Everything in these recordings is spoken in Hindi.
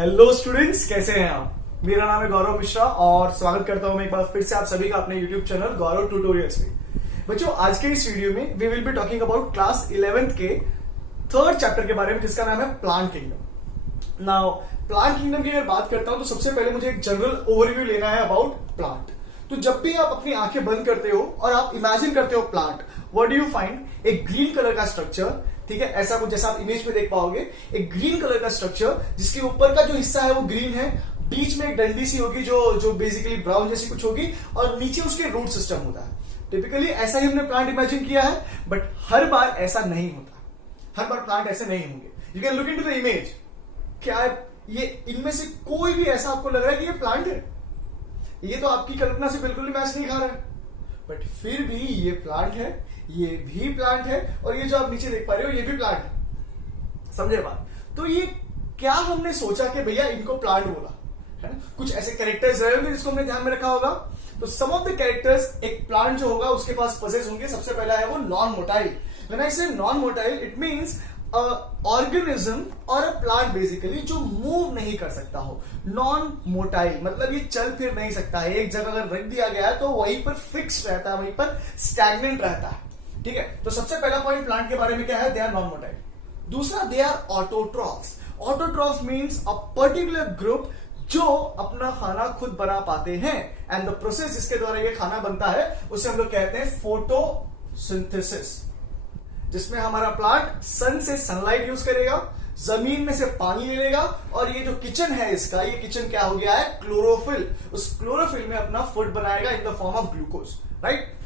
हेलो स्टूडेंट्स, कैसे हैं आप। मेरा नाम है गौरव मिश्रा और स्वागत करता हूं मैं एक बार फिर से आप सभी का अपने यूट्यूब चैनल गौरव ट्यूटोरियल्स में। बच्चों, आज के इस वीडियो में we will be talking about class 11th के थर्ड चैप्टर के बारे में, जिसका नाम है plant kingdom. Now plant kingdom की अगर बात करता हूं तो सबसे पहले मुझे एक जनरल ओवरव्यू लेना है अबाउट प्लांट। तो जब भी आप अपनी आंखें बंद करते हो और आप इमेजिन करते हो plant, what do you find? एक ग्रीन कलर का स्ट्रक्चर, ठीक है, ऐसा कुछ जैसा आप इमेज में देख पाओगे। एक ग्रीन कलर का स्ट्रक्चर जिसके ऊपर का जो हिस्सा है वो ग्रीन है, बीच में एक डंडी सी होगी जो बेसिकली ब्राउन जैसी कुछ होगी, और नीचे उसके रूट सिस्टम होता है। टिपिकली ऐसा ही हमने प्लांट इमेजिन किया है, बट हर बार ऐसा नहीं होता। हर बार प्लांट ऐसे नहीं होंगे। You can look into the image. क्या ये इनमें से कोई भी ऐसा आपको लग रहा है कि ये प्लांट है? ये तो आपकी कल्पना से बिल्कुल भी मैच नहीं खा रहा है, बट फिर भी ये प्लांट है, ये भी प्लांट है, और ये जो आप नीचे देख पा रहे हो ये भी प्लांट है। समझे बात? तो ये क्या हमने सोचा कि भैया इनको प्लांट बोला है ना, कुछ ऐसे कैरेक्टर्स रहे होंगे जिसको हमने ध्यान में रखा होगा। तो सम ऑफ द कैरेक्टर्स एक प्लांट जो होगा उसके पास पोजेस होंगे। सबसे पहला है वो नॉन मोटाइल। व्हेन आई से non motile, it means organism और अ प्लांट बेसिकली जो मूव नहीं कर सकता हो। नॉन मोटाइल मतलब ये चल फिर नहीं सकता है, एक जगह अगर रख दिया गया है तो वहीं पर फिक्स रहता है, वहीं पर स्टैग्नेंट रहता है। ठीक है, तो सबसे पहला पॉइंट प्लांट के बारे में क्या है? They are non motile. दूसरा, they are autotrophs. Autotroph means a particular group जो अपना खाना खुद बना पाते हैं, एंड द प्रोसेस जिसके द्वारा ये खाना बनता है उसे हम लोग कहते हैं फोटोसिंथेसिस, जिसमें हमारा प्लांट सन से सनलाइट यूज करेगा, जमीन में से पानी ले लेगा, और ये जो किचन है इसका, ये किचन क्या हो गया है? क्लोरोफिल। उस क्लोरोफिल में अपना फूड बनाएगा in the form of glucose, right?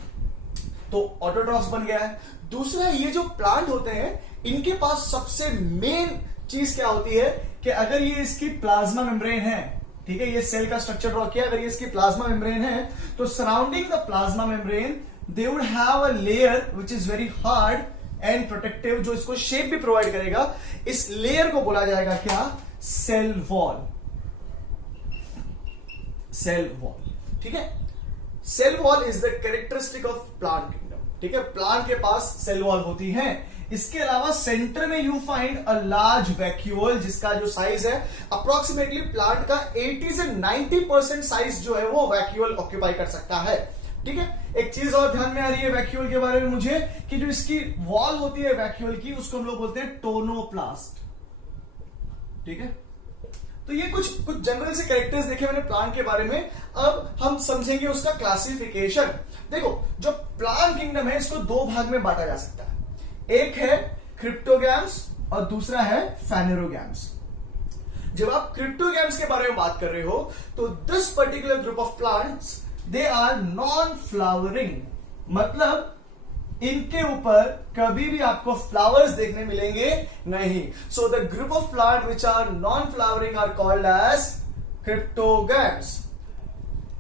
तो ऑटोट्रॉफ्स बन गया है। दूसरा, ये जो प्लांट होते हैं इनके पास सबसे मेन चीज क्या होती है कि अगर ये इसकी प्लाज्मा मेम्ब्रेन है, ठीक है, ये सेल का स्ट्रक्चर ड्रॉ किया, अगर ये इसकी प्लाज्मा मेम्ब्रेन है तो surrounding the plasma membrane they would have a layer which is very hard and protective, जो इसको शेप भी प्रोवाइड करेगा। इस लेयर को बोला जाएगा क्या? Cell wall. सेल वॉल, ठीक है। Cell wall is the characteristic of plant kingdom, ठीक है। प्लांट के पास सेल वॉल होती है। इसके अलावा सेंटर में you find a large vacuole, जिसका जो साइज है अप्रोक्सीमेटली प्लांट का 80 से 90% साइज जो है वो वैक्यूल ऑक्यूपाई कर सकता है, ठीक है। एक चीज और ध्यान में आ रही है वैक्यूल के बारे में मुझे, कि जो इसकी वॉल होती है वैक्यूल की, उसको हम लोग बोलते हैं टोनोप्लास्ट, ठीक है। तो ये कुछ जनरल से कैरेक्टर्स देखे मैंने प्लांट के बारे में। अब हम समझेंगे उसका क्लासिफिकेशन। देखो, जो प्लांट किंगडम है इसको दो भाग में बांटा जा सकता है। एक है क्रिप्टोगैम्स और दूसरा है फेनेरोगैम्स। जब आप क्रिप्टोगैम्स के बारे में बात कर रहे हो तो this particular group of plants they are non flowering, मतलब इनके ऊपर कभी भी आपको फ्लावर्स देखने मिलेंगे नहीं। So the group of plant which are non flowering are called as cryptogams.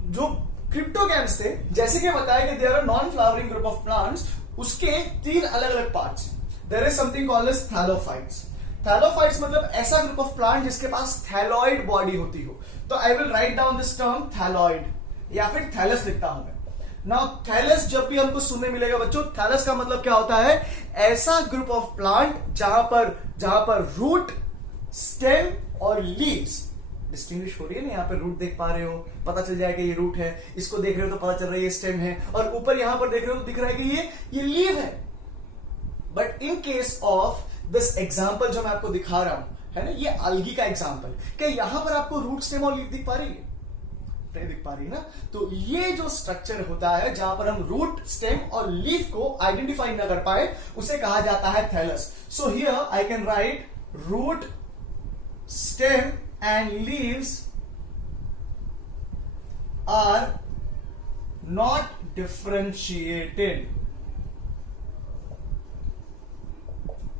जो क्रिप्टोगैम्स थे, जैसे कि बताया कि they are non flowering group of plants, उसके तीन अलग अलग parts. There is something called as thallophytes. Thallophytes मतलब ऐसा ग्रुप ऑफ प्लांट जिसके पास थैलॉइड बॉडी होती हो। तो आई will write down this term thalloid, या फिर थैलस लिखता हूं मैं। नाउ थैलस जब भी हमको सुनने मिलेगा बच्चों, थैलस का मतलब क्या होता है? ऐसा ग्रुप ऑफ प्लांट जहां पर रूट, स्टेम और लीव्स डिस्टिंग्विश हो रही है ना। यहाँ पे रूट देख पा रहे हो, पता चल जाएगा ये रूट है। इसको देख रहे हो तो पता चल रहा है ये स्टेम है, और ऊपर यहां पर देख रहे हो तो दिख रहा है कि ये लीव है। But in case of this example जो मैं आपको दिखा रहा हूं, है ना, ये algae का एग्जाम्पल, क्या यहां पर आपको रूट, स्टेम और लीव दिख पा रही है? नहीं दिख पा रही ना। तो ये जो स्ट्रक्चर होता है जहां पर हम रूट, स्टेम और लीफ को आइडेंटिफाई न कर पाए, उसे कहा जाता है thallus. So here I can write root, stem and leaves are not differentiated,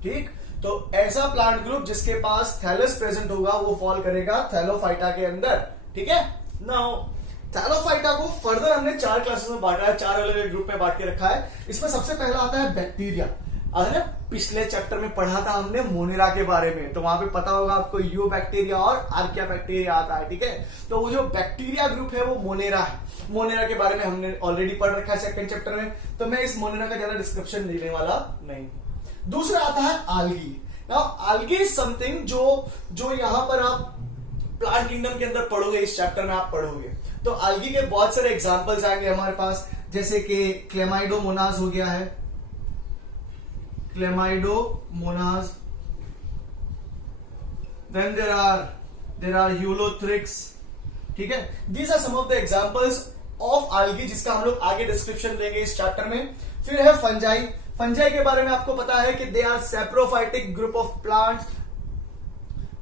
ठीक। तो ऐसा प्लांट ग्रुप जिसके पास थैलस प्रेजेंट होगा वो फॉल करेगा थैलोफाइटा के अंदर, ठीक है। नाउ थैलोफाइटा को फर्दर हमने 4 क्लासेस में बांटा है, 4 अलग अलग ग्रुप में बांट के रखा है। इसमें सबसे पहला आता है बैक्टीरिया। अरे पिछले चैप्टर में पढ़ा था हमने मोनेरा के बारे में, तो वहां पे पता होगा आपको यू बैक्टीरिया और आर्किया बैक्टीरिया आता है, ठीक है। तो वो जो बैक्टीरिया ग्रुप है वो मोनेरा है। मोनेरा के बारे में हमने ऑलरेडी पढ़ रखा है सेकंड चैप्टर में, तो मैं इस मोनेरा का ज्यादा डिस्क्रिप्शन देने वाला नहीं। दूसरा आता है algae. Now algae is something जो यहां पर आप प्लांट किंगडम के अंदर पढ़ोगे, इस चैप्टर में आप पढ़ोगे, तो आल्गी के बहुत सारे एग्जांपल्स आएंगे हमारे पास, जैसे कि क्लेमाइडोमोनाज हो गया है, Chlamydomonas, then there are Ulothrix, ठीक है। These are some of the examples of algae, जिसका हम लोग आगे डिस्क्रिप्शन देंगे इस चैप्टर में। फिर है फंजाई। फंजाई के बारे में आपको पता है कि they are saprophytic group of plants.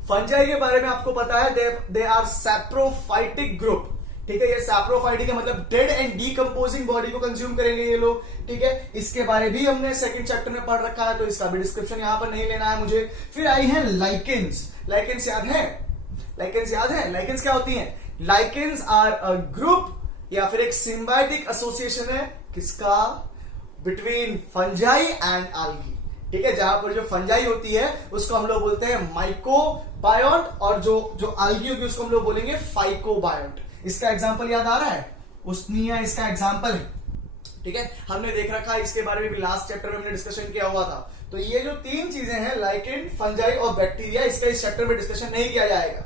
Fungi के बारे में आपको पता है दे आर सैप्रोफाइटिक ग्रुप, ठीक है। ये सैप्रोफाइटिक है मतलब डेड एंड डीकंपोजिंग बॉडी को कंज्यूम करेंगे ये लोग, ठीक है। इसके बारे भी हमने सेकंड चैप्टर में पढ़ रखा है, तो इसका भी डिस्क्रिप्शन यहां पर नहीं लेना है मुझे। फिर आई है लाइकेंस। लाइकेंस याद है? लाइकेंस याद है? लाइकेंस क्या होती है? लाइकेंस आर अ ग्रुप या फिर एक सिम्बायोटिक एसोसिएशन है, किसका? बिटवीन फंजाई एंड आल्गी, ठीक है। जहां पर जो फंजाई होती है उसको हम लोग बोलते हैं माइकोबायोट, और जो आल्गी होगी उसको हम लोग बोलेंगे फाइकोबायोट। इसका एग्जांपल याद आ रहा है? उस्निया इसका एग्जांपल है, ठीक है। हमने देख रखा है, इसके बारे में भी लास्ट चैप्टर में हमने डिस्कशन किया हुआ था। तो ये जो तीन चीजें हैं, लाइकेन, फंजाई और बैक्टीरिया, इसका इस चैप्टर में डिस्कशन नहीं किया जाएगा।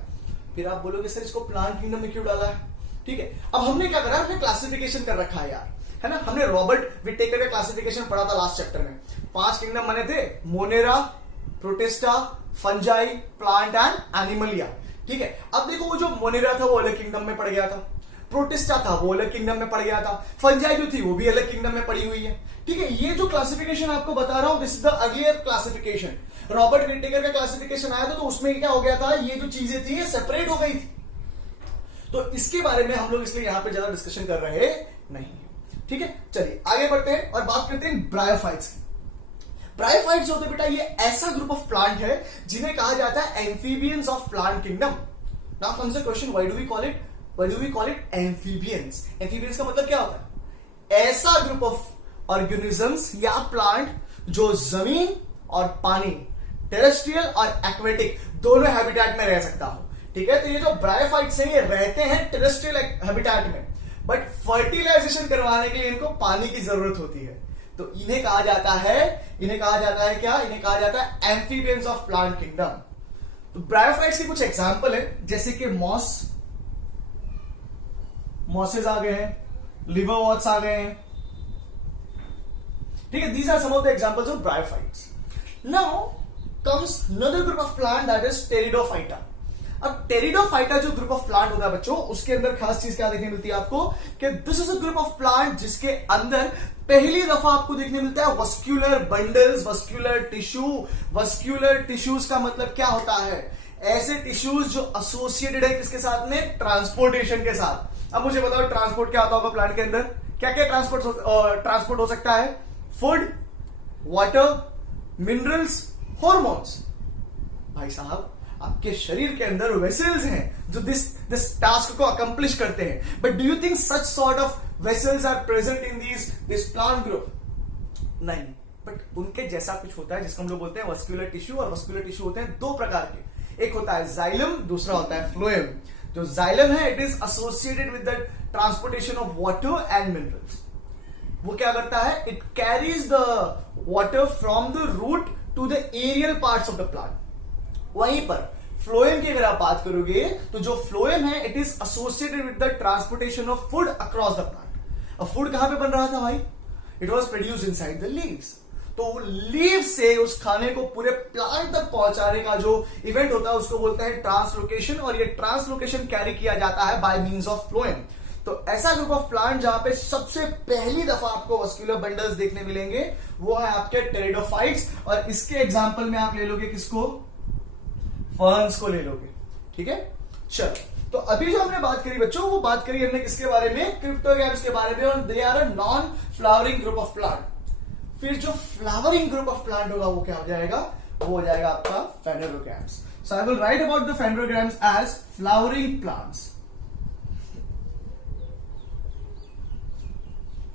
फिर आप बोलोगे सर इसको प्लांट किंगडम में क्यों डाला है? ठीक है, अब हमने क्या करा, हमने क्लासिफिकेशन कर रखा है यार, है ना। हमने रॉबर्ट विटेकर का क्लासिफिकेशन पढ़ा था लास्ट चैप्टर में। 5 किंगडम बने थे, Monera, protista, fungi, plant and Animalia, ठीक है। अब देखो वो जो मोनेरा था वो अलग किंगडम में पड़ गया था, प्रोटिस्टा था वो अलग किंगडम में पड़ गया था, फंजाई जो थी वो भी अलग किंगडम में पड़ी हुई है, ठीक है। ये जो क्लासिफिकेशन आपको बता रहा हूं, this is the earlier classification. Robert Whittaker का क्लासिफिकेशन आया था तो उसमें क्या हो गया था, ये जो चीजें थी ये सेपरेट हो गई थी। तो इसके बारे में हम लोग इसलिए यहां पे ज्यादा डिस्कशन कर रहे नहीं, ठीक है। चलिए आगे बढ़ते हैं और बात करते हैं ब्रायोफाइट्स की। ब्रायोफाइट्स होते बेटा ये ऐसा ग्रुप ऑफ प्लांट है जिन्हें कहा जाता है amphibians of plant kingdom. Now comes the question, why do we call it amphibians? Amphibians का मतलब क्या होता है? ऐसा ग्रुप ऑफ ऑर्गेनिजम्स या प्लांट जो जमीन और पानी, टेरेस्ट्रियल और एक्वेटिक दोनों हैबिटेट में रह सकता हो, ठीक है। तो ये जो ब्रायोफाइट्स हैं ये रहते हैं टेरेस्ट्रियल हैबिटेट में, बट फर्टिलाइजेशन करवाने के लिए इनको पानी की जरूरत होती है। तो इन्हें कहा जाता है क्या? इन्हें कहा जाता है एम्फीबियंस ऑफ प्लांट किंगडम। तो ब्रायोफाइट्स के कुछ एग्जांपल है, जैसे कि मॉसेज आ गए हैं, लिवरवॉर्ट्स आ गए हैं, ठीक है। These are some of the examples of bryophytes. Now comes another group of plant, that is pteridophyta. अब टेरिडोफाइटा जो ग्रुप ऑफ प्लांट होता है बच्चों, उसके अंदर खास चीज क्या देखने मिलती है आपको, कि this is a group of plant जिसके अंदर पहली दफा आपको देखने मिलता है vascular bundles, vascular tissue. Vascular tissues का मतलब क्या होता है? ऐसे टिश्यूज जो एसोसिएटेड है किसके साथ में? ट्रांसपोर्टेशन के साथ। अब मुझे बताओ ट्रांसपोर्ट क्या होता होगा प्लांट के अंदर? क्या क्या ट्रांसपोर्ट हो सकता है? Food, water, minerals, hormones. भाई साहब आपके शरीर के अंदर वेसल्स हैं जो दिस टास्क को अकम्प्लिश करते हैं, but do you think such sort of vessels are present in this plant group? नहीं, बट उनके जैसा कुछ होता है जिसको हम लोग बोलते हैं वस्क्यूलर टिश्यू। और वस्क्यूलर टिश्यू होते हैं दो प्रकार के, एक होता है जाइलम, दूसरा होता है फ्लोएम। जो जाइलम है it is associated with the transportation of water and minerals. वो क्या करता है? It carries the water from the root to the aerial parts of the plant. वहीं पर फ्लोएम की अगर आप बात करोगे तो जो फ्लोएम है it is associated with the transportation of food across the plant. अब फूड कहां पे बन रहा था भाई? It was produced inside the leaves. तो लीव से उस खाने को पूरे प्लांट तक पहुंचाने का जो इवेंट होता है उसको बोलते हैं ट्रांसलोकेशन, और ये ट्रांसलोकेशन कैरी किया जाता है बाय मींस ऑफ फ्लोएम। तो ऐसा ग्रुप ऑफ प्लांट जहां पे सबसे पहली दफा आपको वस्क्यूलर बंडल्स देखने मिलेंगे वो है आपके टेरिडोफाइट्स। और इसके एग्जांपल में आप ले लोगे किसको? फर्न्स को ले लोगे, ठीक है। चलो, तो अभी जो हमने बात करी बच्चों, वो बात करी हमने किसके बारे में? क्रिप्टोगैम्स के बारे में, और they are a non flowering group of plant. फिर जो फ्लावरिंग ग्रुप ऑफ प्लांट होगा वो क्या हो जाएगा? वो हो जाएगा आपका phanerogams. So I will write about the phanerogams as flowering plants.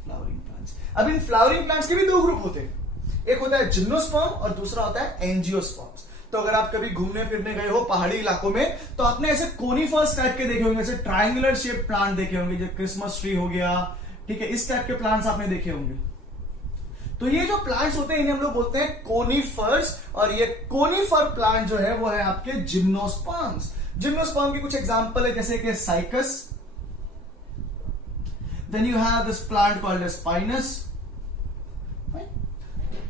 Flowering plants. अब इन फ्लावरिंग प्लांट्स के भी दो ग्रुप होते हैं, एक होता है जिम्नोस्पर्म और दूसरा होता है एंजियोस्पर्म्स। तो अगर आप कभी घूमने फिरने गए हो पहाड़ी इलाकों में तो आपने ऐसे कोनिफर्स टाइप के देखे होंगे, ऐसे ट्रायंगुलर शेप प्लांट देखे होंगे, जो क्रिसमस ट्री हो गया, ठीक है, इस टाइप के प्लांट्स आपने देखे होंगे। तो ये जो प्लांट्स होते हैं इन्हें हम लोग बोलते हैं कोनिफर्स, और ये कोनिफर प्लांट जो है वो है आपके जिम्नोस्पर्म्स। जिम्नोस्पर्म के कुछ एग्जांपल है जैसे कि cycas, then you have this plant called as spinus.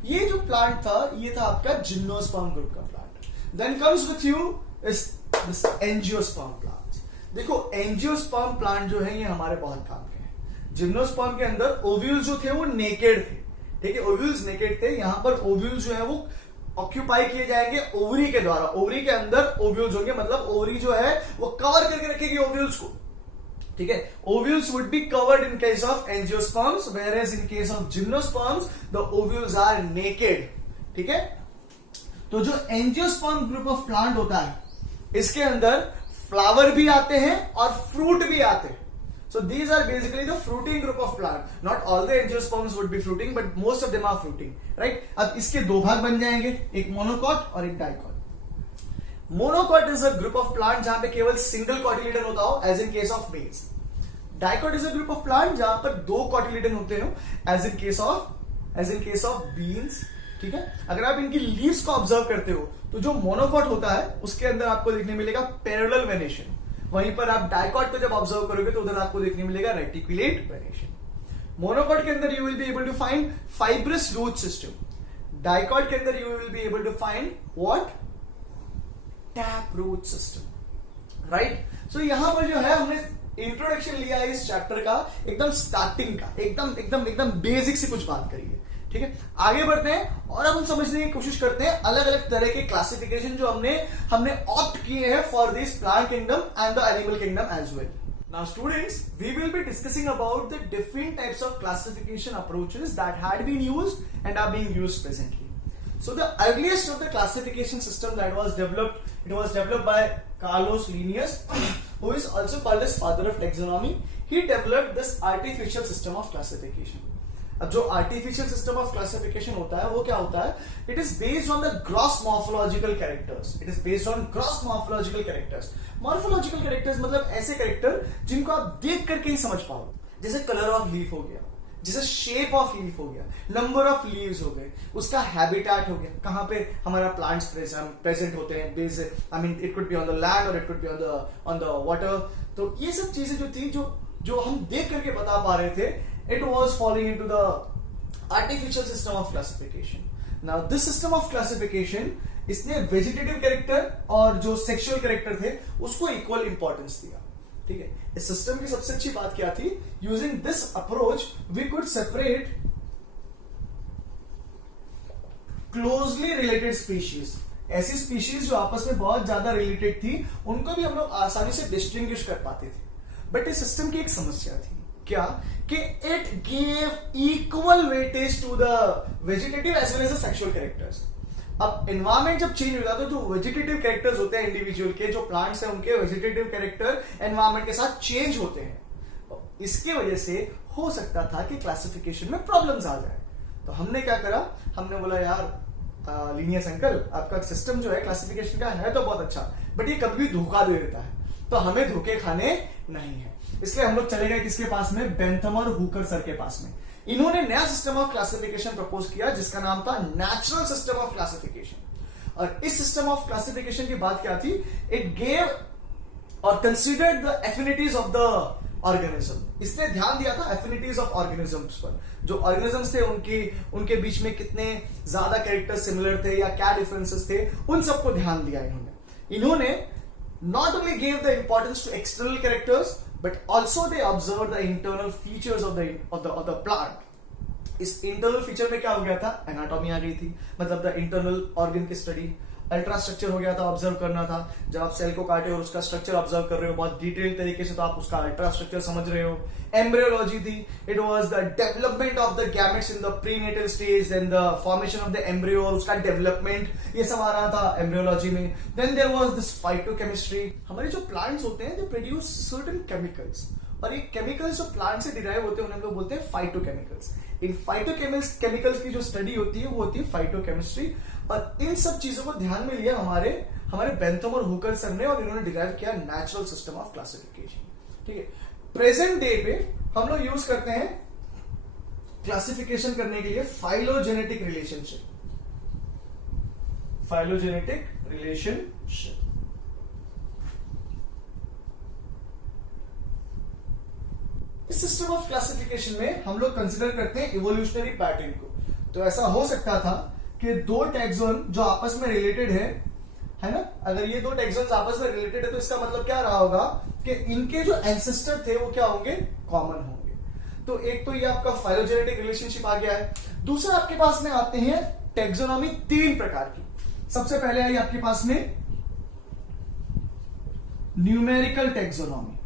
ये जो प्लांट था ये था आपका जिम्नोस्पर्म ग्रुप का plant. Then comes with you is this angiosperm plant. देखो एंजियोस्पर्म प्लांट जो है ये हमारे बहुत काम के हैं। जिम्नोस्पर्म के अंदर ओव्यूल्स जो थे वो नेकेड थे, ठीक है, ओव्यूल्स नेकेड थे। यहां पर ओव्यूल्स जो है वो ऑक्यूपाई किए जाएंगे ओवरी के द्वारा। ओवरी के अंदर ओव्यूल्स होंगे, मतलब ओवरी जो है वो कवर करके रखेगी ओव्यूल्स को, ठीक है। Ovules would be covered in case of angiosperms, whereas in case of gymnosperms the ovules are naked, ठीक है। तो जो एंजियोस्पर्म ग्रुप ऑफ प्लांट होता है इसके अंदर फ्लावर भी आते हैं और फ्रूट भी आते हैं। So these are basically the fruiting group of plant. Not all the angiosperms would be fruiting, but most of them are fruiting, right? अब इसके दो भाग बन जाएंगे, एक मोनोकॉट और एक dicot. Monocot is a group of plant जहां पे केवल सिंगल कॉटिलिडन होता हो, as in case of maize. Dicot is a group of plant जहां पर दो कॉटिलिडन होते हो, as in case of beans, ठीक है। अगर आप इनकी लीव्स को ऑब्जर्व करते हो तो जो मोनोकॉट होता है उसके अंदर आपको देखने मिलेगा पैरेलल वेनेशन। वहीं पर आप डाइकॉट को जब ऑब्जर्व करोगे तो उधर आपको देखने मिलेगा रेटिकुलेट वेनेशन। मोनोकॉट के अंदर you will be able to find fibrous root system. Dicot के अंदर you will be able to find what, tap root system, right. So यहां पर जो है हमने इंट्रोडक्शन लिया है इस चैप्टर का, एकदम स्टार्टिंग का, एकदम बेसिक से कुछ बात करिए, ठीक है। आगे बढ़ते हैं और अब हम समझने की कोशिश करते हैं अलग अलग तरह के क्लासिफिकेशन जो हमने ऑप्ट किए हैं for this plant kingdom and the animal kingdom as well. Now students, we will be discussing about the different types of classification approaches that had been used and are being used presently. So the earliest of the classification system that was developed, it was developed by Carlos Linnaeus, who is also called as father of taxonomy. He developed this artificial system of classification. अब जो आर्टिफिशियल सिस्टम ऑफ क्लासिफिकेशन होता है वो क्या होता है, it is based on the gross morphological characters. It is based on gross morphological characters. Morphological characters मतलब ऐसे कैरेक्टर जिनको आप देख करके ही समझ पाओ, जैसे कलर ऑफ लीफ हो गया, जैसे शेप ऑफ लीफ हो गया, नंबर ऑफ लीव्स हो गए, उसका हैबिटेट हो गया, कहां पे हमारा प्लांट्स प्रेजेंट होते हैं, I mean it could be on the land और it could be on the water. तो ये सब चीजें जो थी जो हम देख करके बता पा रहे थे, it was falling into the artificial system of classification. Now this system of classification इसने वेजिटेटिव कैरेक्टर और जो सेक्सुअल कैरेक्टर थे उसको इक्वल इंपॉर्टेंस दिया, ठीक है। इस सिस्टम की सबसे अच्छी बात क्या थी, using this approach we could separate closely related species. ऐसी स्पीशीज जो आपस में बहुत ज्यादा रिलेटेड थी उनको भी हम लोग आसानी से डिस्टिंग्विश कर पाते थे। बट इस सिस्टम की एक समस्या थी, क्या कि it gave equal weightage to the vegetative as well as the sexual characters. अब एनवायरमेंट जब चेंज हो जाता है तो वेजिटेटिव कैरेक्टर्स होते हैं इंडिविजुअल के, जो प्लांट्स हैं उनके वेजिटेटिव कैरेक्टर एनवायरमेंट के साथ चेंज होते हैं। इसके वजह से हो सकता था कि क्लासिफिकेशन में प्रॉब्लम्स आ जाए। तो हमने क्या करा, हमने बोला यार लीनियस अंकल आपका सिस्टम जो है क्लासिफिकेशन का है तो बहुत अच्छा, बट ये कभी भी धोखा दे देता है, तो हमें धोखे खाने नहीं है। इसलिए हम लोग चले गए किसके पास में, बेंथम और हुकर सर के पास में। इन्होंने नया सिस्टम ऑफ क्लासिफिकेशन प्रपोज किया जिसका नाम था नेचुरल सिस्टम ऑफ क्लासिफिकेशन। और इस सिस्टम ऑफ क्लासिफिकेशन की बात क्या थी, इट गेव और considered the affinities of the organism. इसने ध्यान दिया था एफिनिटीज ऑफ ऑर्गेनिजम्स पर, जो ऑर्गेनिजम्स थे उनके बीच में कितने ज्यादा कैरेक्टर सिमिलर थे या क्या डिफरेंसेस थे, उन सबको ध्यान दिया इन्होंने not only gave the importance to external characters but also they observed the internal features of the plant. इस internal feature में क्या हो गया था, anatomy आ गई थी, मतलब the internal organ की study, अल्ट्रा स्ट्रक्चर हो गया था, ऑब्जर्व करना था। जब आप सेल को काटे और उसका स्ट्रक्चर ऑब्जर्व कर रहे हो बहुत डिटेल तरीके से तो आप उसका अल्ट्रा स्ट्रक्चर समझ रहे हो। एम्ब्रियोलॉजी थी, it was the development of the gametes in the prenatal stage, then the formation of the embryo और उसका डेवलपमेंट, ये सब आ रहा था एम्ब्रियोलॉजी में। Then there was this phytochemistry. हमारे जो प्लांट्स होते हैं दे प्रोड्यूस सर्टेन केमिकल्स, और ये केमिकल्स जो प्लांट से डिराइव होते हैं उन्हें हम लोग बोलते हैं फाइटोकेमिकल्स। इन फाइटोकेमिकल्स की जो स्टडी होती है वो होती है फाइटोकेमिस्ट्री। और इन सब चीजों को ध्यान में लिया हमारे बेंथम और हुकर सर ने, और इन्होंने डिराइव किया नेचुरल सिस्टम ऑफ क्लासिफिकेशन, ठीक है। प्रेजेंट डे पे हम लोग यूज करते हैं क्लासिफिकेशन करने के लिए फाइलोजेनेटिक रिलेशनशिप। इस सिस्टम ऑफ क्लासिफिकेशन में हम लोग कंसिडर करते हैं इवोल्यूशनरी पैटर्न को। तो ऐसा हो सकता था कि दो टैक्सोन जो आपस में रिलेटेड है ना, अगर ये दो टैक्सोन्स आपस में रिलेटेड है तो इसका मतलब क्या रहा होगा कि इनके जो एंसेस्टर थे वो क्या होंगे, कॉमन होंगे। तो एक तो ये आपका फाइलोजेनेटिक रिलेशनशिप आ गया है। दूसरा आपके पास में आते हैं टैक्सोनॉमी तीन प्रकार की। सबसे पहले आई आपके पास में numerical taxonomy.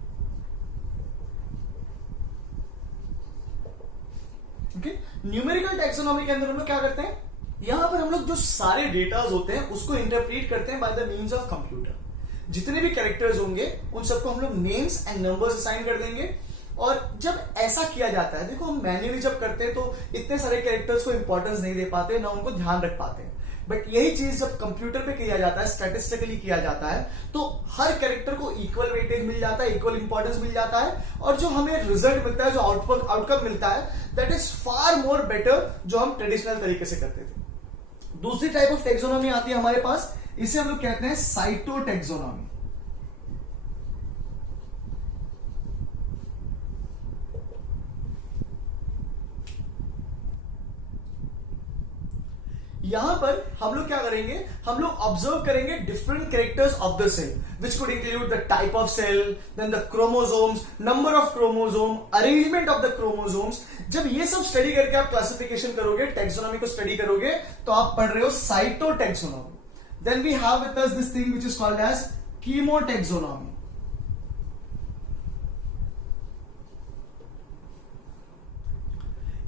Okay, numerical taxonomy के अंदर हम लोग क्या करते हैं, यहां पर हम लोग जो सारे डेटाज होते हैं उसको इंटरप्रेट करते हैं by the means of computer. जितने भी कैरेक्टर्स होंगे उन सबको हम लोग नेम्स एंड नंबर्स असाइन कर देंगे। और जब ऐसा किया जाता है, देखो हम मैन्युअली जब करते हैं तो इतने सारे कैरेक्टर्स को इंपॉर्टेंस नहीं दे पाते, ना उनको ध्यान रख पाते हैं। बट यही चीज जब कंप्यूटर पे किया जाता है, स्टैटिस्टिकली किया जाता है, तो हर कैरेक्टर को इक्वल वेटेज मिल जाता है, इक्वल इंपॉर्टेंस मिल जाता है, और जो हमें रिजल्ट मिलता है, जो आउटकम मिलता है, that is far more better जो हम ट्रेडिशनल तरीके से करते थे। दूसरी टाइप ऑफ टैक्सोनॉमी आती है हमारे पास, इसे हम लोग कहते हैं साइटोटैक्सोनॉमी। यहां पर हम लोग क्या करेंगे, हम लोग ऑब्जर्व करेंगे different characters of the cell, which could include the type of cell, then the chromosomes, number of chromosome, arrangement of the chromosomes. जब ये सब स्टडी करके आप क्लासिफिकेशन करोगे, टैक्सोनॉमी को स्टडी करोगे, तो आप पढ़ रहे हो cytotaxonomy. Then we have with us this thing which is called as chemotaxonomy.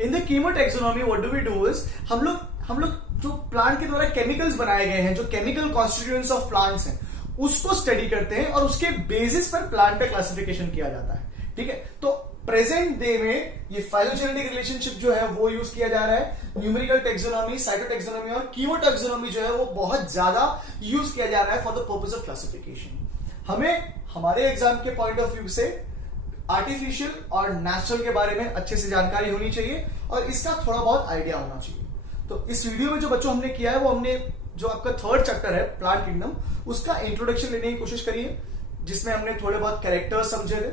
In the chemotaxonomy what do we do is, हम लोग जो प्लांट के द्वारा केमिकल्स बनाए गए हैं, जो केमिकल कॉन्स्टिट्यूएंट्स ऑफ प्लांट्स हैं, उसको स्टडी करते हैं और उसके बेसिस पर प्लांट का क्लासिफिकेशन किया जाता है। ठीक है, तो प्रेजेंट डे में ये फाइलोजेनेटिक रिलेशनशिप जो है वो यूज किया जा रहा है। न्यूमेरिकल टैक्सोनॉमी, साइटोटैक्सोनॉमी और कीमोटैक्सोनॉमी जो है वो बहुत ज्यादा यूज किया जा रहा है for the purpose of classification. हमें हमारे एग्जाम के पॉइंट ऑफ व्यू से आर्टिफिशियल और नेचुरल के बारे में अच्छे से जानकारी होनी चाहिए और इसका थोड़ा बहुत आइडिया होना चाहिए। तो इस वीडियो में जो बच्चों हमने किया है वो हमने जो आपका थर्ड चैप्टर है प्लांट किंगडम, उसका इंट्रोडक्शन लेने की कोशिश करी है, जिसमें हमने थोड़े बहुत कैरेक्टर्स समझे थे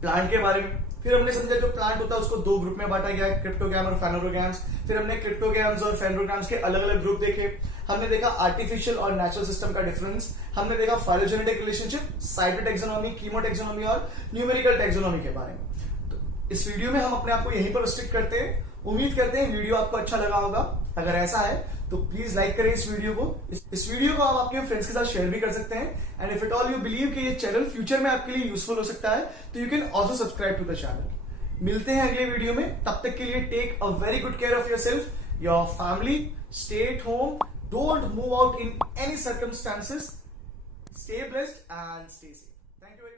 प्लांट के बारे में। फिर हमने समझा जो प्लांट होता है उसको दो ग्रुप में बांटा गया है, क्रिप्टोगैम और फेनोरोगैम्स। फिर हमने क्रिप्टोगैम्स और फेनोरोगैम्स के अलग अलग ग्रुप देखे। हमने देखा आर्टिफिशियल और नेचुरल सिस्टम का डिफरेंस। हमने देखा फाइलोजेनेटिक रिलेशनशिप, साइटोटैक्सोनॉमी, कीमोटैक्सोनॉमी और न्यूमेरिकल टैक्सोनॉमी के बारे में। तो इस वीडियो में हम अपने आप को यहीं पर रिस्ट्रिक्ट करते हैं। उम्मीद करते हैं वीडियो आपको अच्छा लगा होगा। अगर ऐसा है तो प्लीज लाइक करें इस वीडियो को। इस वीडियो को आप आपके फ्रेंड्स के साथ शेयर भी कर सकते हैं। And if it all you believe कि ये चैनल फ्यूचर में आपके लिए यूजफुल हो सकता है तो you can also subscribe to the channel. मिलते हैं अगले वीडियो में, तब तक के लिए take a very good care of yourself, your family, stay at home, don't move out in any circumstances, stay blessed and stay safe. Thank you very much.